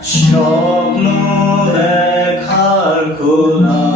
시험 노래 갈구나.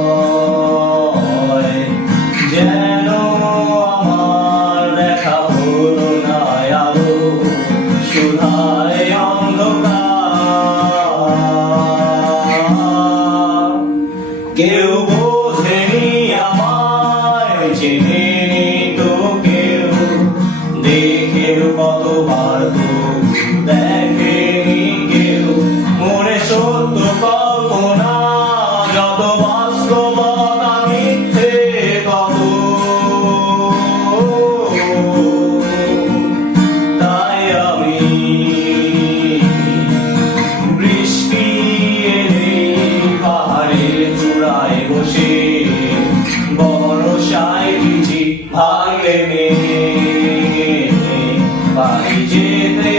কেউ বোঝেনি আমায় চেনেনি তো কেউ। দেখেও কতবার তো দেয় চাইছি ভাগে বাড়ি যেতে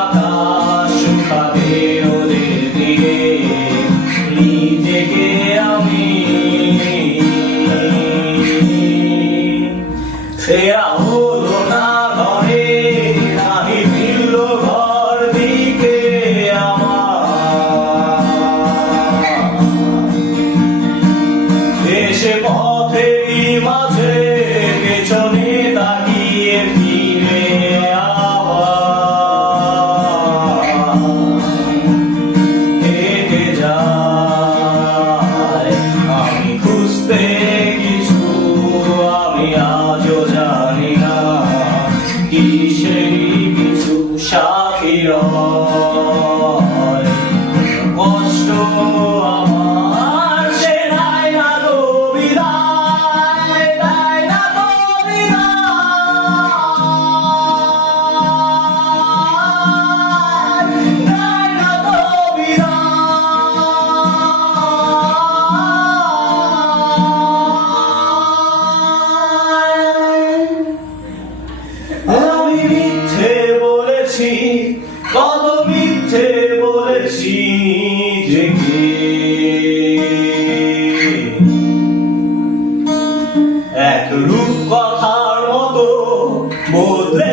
আকাশ খাবে ওদের দিয়ে নিজেকে আমি ফেরা হলো না। সাক্ষী কষ্ট জেগে এক রূপ কথার মতো বদলে